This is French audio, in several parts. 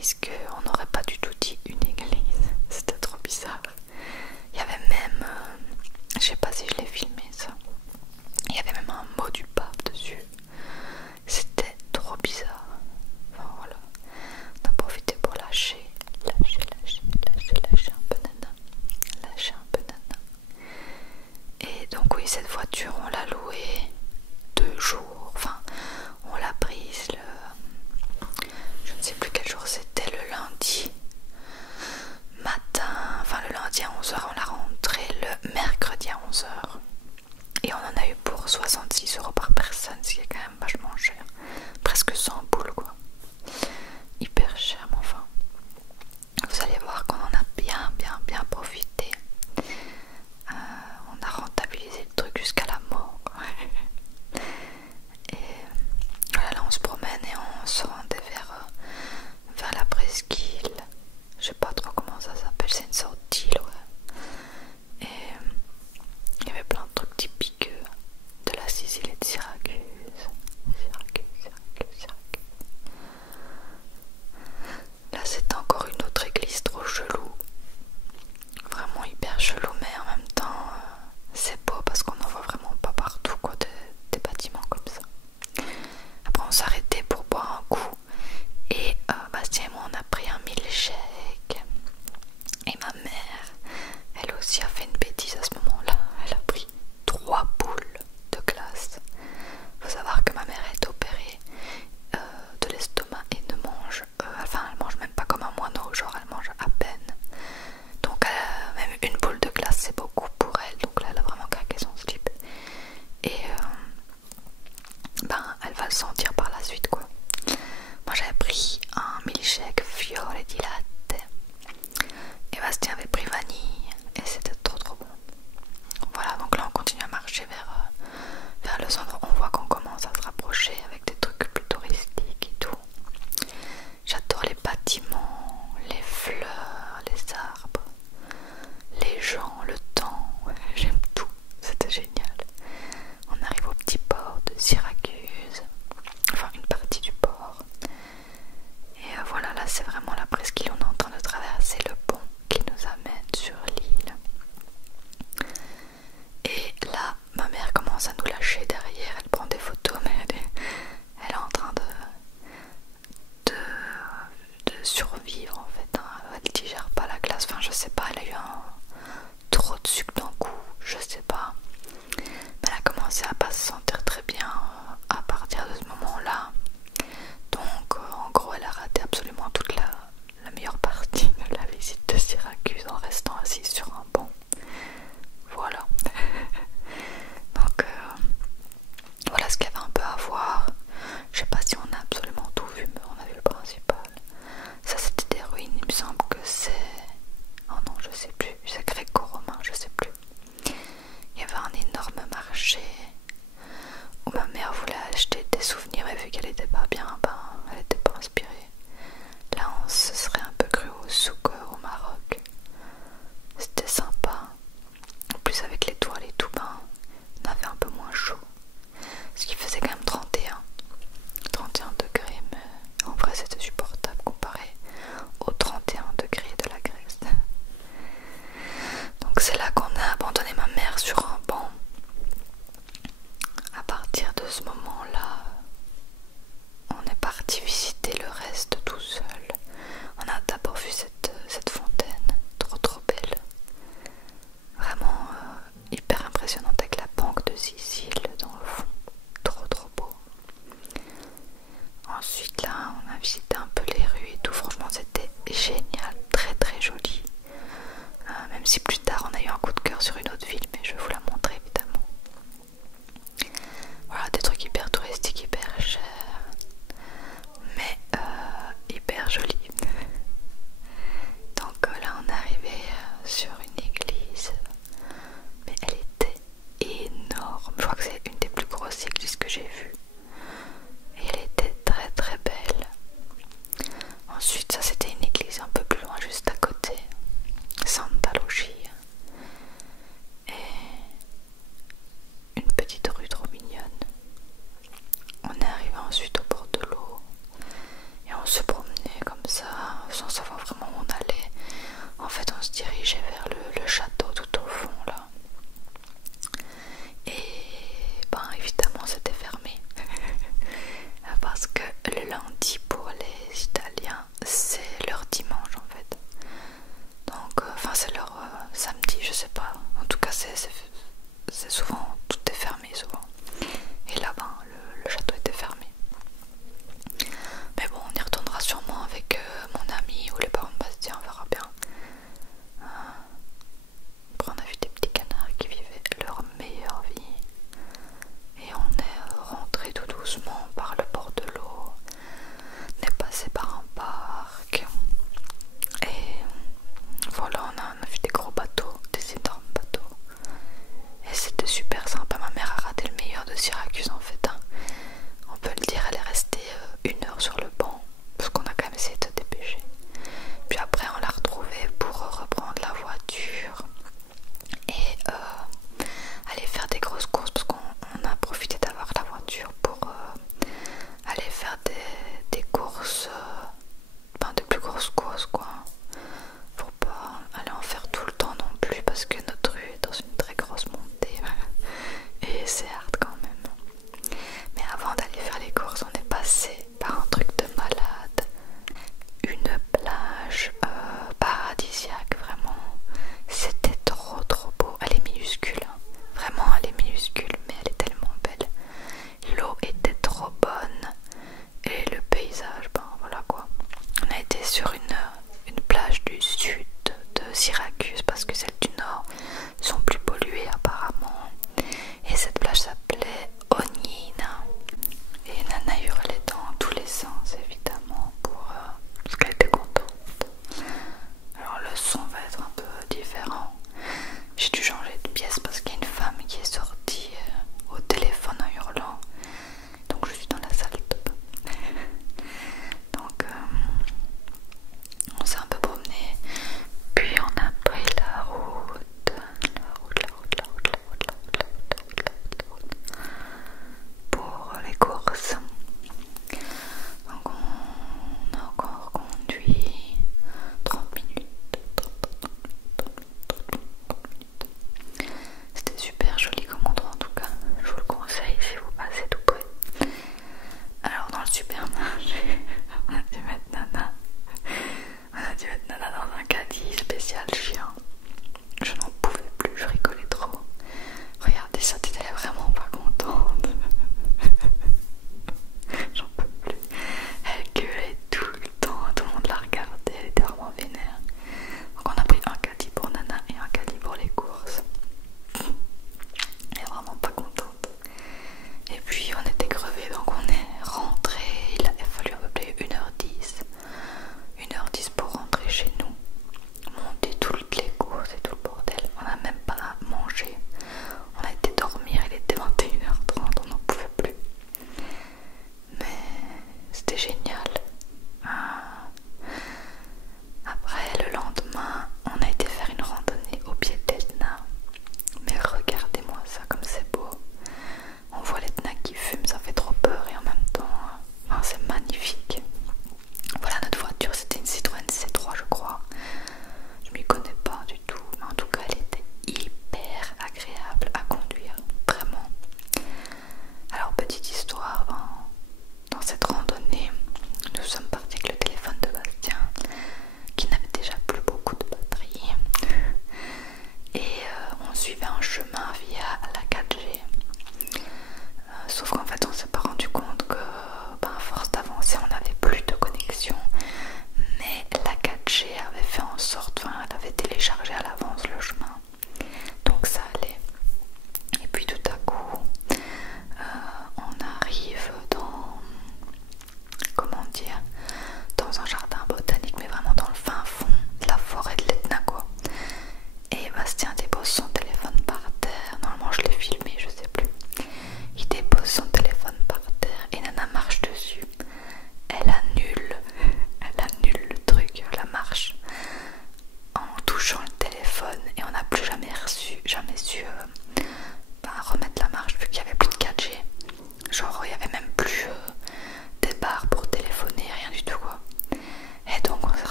église qu'on n'aurait pas du tout dit une église. C'était trop bizarre. Il y avait même, je sais pas si je l'ai filmé ça, il y avait même un mot du pape dessus. C'était trop bizarre. Enfin voilà, on a profité pour lâcher un peu nana. Lâcher un peu nana. Et donc oui, cette voiture on l'a louée 2 jours. Enfin, on l'a prise je ne sais plus quel jour c'était, le lundi matin, enfin le lundi à 11 h, on l'a rentré le mercredi à 11 h. Et on en a eu pour 66 € par personne, ce qui est quand même vachement cher. Presque 100 boules quoi. Hyper cher, mais enfin. Vous allez voir qu'on en a bien profité. On a rentabilisé le truc jusqu'à la mort. Et voilà, là on se promène et on se rendait vers la presqu'île. Je sais pas trop comment ça s'appelle, c'est une sorte d'île, ouais. Et il y avait plein de trucs typiques de la Sicile et de Syracuse. Là c'était encore une autre église trop chelou. Vraiment hyper chelou, mais en même temps c'est beau parce qu'on en voit vraiment pas partout quoi, des bâtiments comme ça. Après on s'arrêtait pour boire un coup et Bastien et moi on a pris un milkshake. Et ma mère, elle aussi a fait une bêtise à ce moment-là. Elle a pris 3 boules de glace. Faut savoir que ma mère est opérée de l'estomac et ne mange, enfin elle mange même pas comme un moineau, genre elle mange à peine. Donc même une boule de glace c'est beaucoup pour elle. Donc là elle a vraiment craqué son slip. Et ben elle va le sentir par la suite quoi. Moi j'avais pris un milkshake fiore di latte et Bastien avait pris vanille et c'était trop bon. Voilà, donc là on continue à marcher vers le centre. On voit qu'on commence à se rapprocher avec des trucs plus touristiques et tout. J'adore les bâtiments, les fleurs, les arbres, les gens, le temps, ouais, j'aime tout, c'était génial. On arrive au petit port de Syracuse, enfin une partie du port. Et voilà, là c'est vraiment la presqu'île, on est en train de traverser le pont qui nous amène sur l'île. Et là, ma mère commence à nous lâcher derrière, elle prend des photos, mais elle est en train de survivre en fait, hein. Elle digère pas la glace, enfin je sais pas, elle a eu trop de sucre d'un coup, je sais pas. Mais elle a commencé à pas se sentir très bien à partir de ce moment-là. Donc en gros elle a raté absolument toute la meilleure partie de la visite de Syracuse en restant assise sur un banc. Voilà. Donc voilà ce qu'il y avait un peu à voir. Je sais pas si on a absolument tout vu, mais on a vu le principal. Ça c'était des ruines, il me semble que c'est... Oh non, je sais plus, c'est gréco-romain, je sais plus. Il y avait un énorme marché où ma mère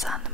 ça ne